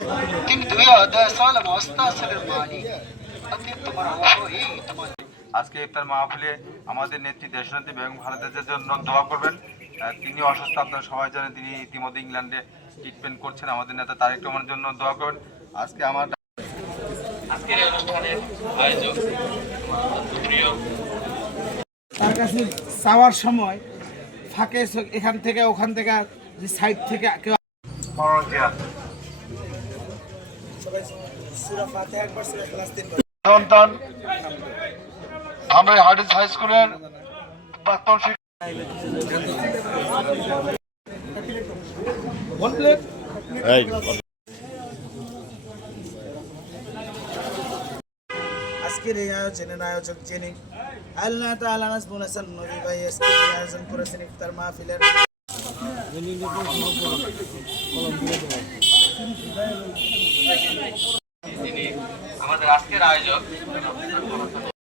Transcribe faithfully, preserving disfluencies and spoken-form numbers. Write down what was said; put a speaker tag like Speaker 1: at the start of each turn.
Speaker 1: তিনি দুইয়াদা সালাম ওয়াস্তাসিলের মালিক অত্যন্ত রহমত।
Speaker 2: আজকে ইফতার মাহফিলে আমাদের নেত্রী দেশনেত্রী বেগম খালেদার জন্য দোয়া করবেন। তিনি অসুস্থ, আপনারা সবাই জানেন। তিনি ইতিমধ্যে ইংল্যান্ডে ট্রিটমেন্ট করছেন। আমাদের নেতা তারেক রহমানের জন্য দোয়া করবেন। আজকে আমার
Speaker 3: আজকের এই অনুষ্ঠানের আয়োজক প্রিয়
Speaker 4: তার কাছে যাওয়ার সময় ফাঁকে এখান থেকে ওখান থেকে সাইড থেকে কেউ
Speaker 2: সন্তান আমরা হার্ডিস হাই স্কুলের প্রাক্তন
Speaker 4: আজকের এই আয়োজনের আয়োজক যিনি আল্লাহ তাআলা নাজমুল হাসান নবী ভাই আজকে আয়োজন করেছেন ইফতার মাহফিলের।
Speaker 3: আমাদের আজকের আয়োজক